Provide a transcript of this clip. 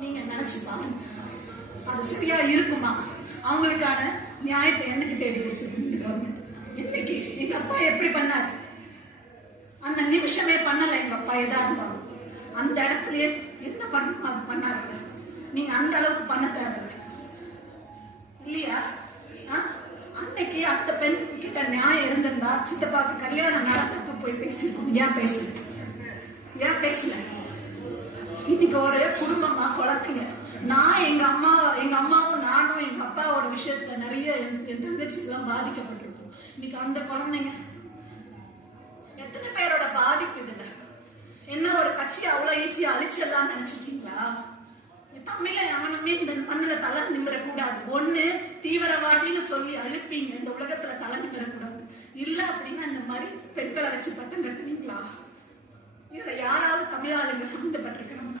நீங்க நினைச்சு பாருங்க, அது சரியா இருக்குமா? அவங்களுக்கான நியாயத்தை என்னைக்கு தேடி கொடுத்துருக்கு கவர்மெண்ட்? இன்னைக்கு எங்க அப்பா எப்படி பண்ணாரு? அந்த நிமிஷமே பண்ணல எங்க அப்பா. எதா இருந்தாலும் அந்த இடத்துலயே என்ன பண்ணணும் அது பண்ணாரு. நீங்க அந்த அளவுக்கு பண்ண தேவையில்லை இல்லையா? அன்னைக்கு அந்த பெண் கிட்ட நியாயம் இருந்திருந்தா சித்தப்பாக்கு கல்யாணம் நடந்துட்டு போய் பேசிருக்கோம். ஏன் பேசல? ஏன் பேசல? இன்னைக்கு ஒரு குடும்பமா குழந்தைங்க, நான் எங்க அம்மாவும் நானும் எங்க அப்பாவோட விஷயத்துல நிறைய என் தங்கச்சிக்கெல்லாம் பாதிக்கப்பட்டிருக்கோம். இன்னைக்கு அந்த குழந்தைங்க எத்தனை பேரோட பாதிப்பு இதுல? என்ன ஒரு கட்சியை அவ்வளவு ஈஸியா அழிச்சிடலாம்னு நினைச்சிட்டீங்களா? தமிழ அவனுமே இந்த மண்ணுல தலை நிமிர கூடாது. ஒண்ணு தீவிரவாதின்னு சொல்லி அழுப்பீங்க, இந்த உலகத்துல தலை நிமிர கூடாது. இல்ல அப்படின்னா இந்த மாதிரி பெண்களை வச்சு பட்டம் கட்டுவீங்களா? இதுல யாராவது தமிழ் ஆளுங்க சம்மந்தப்பட்டிருக்கிறாங்க?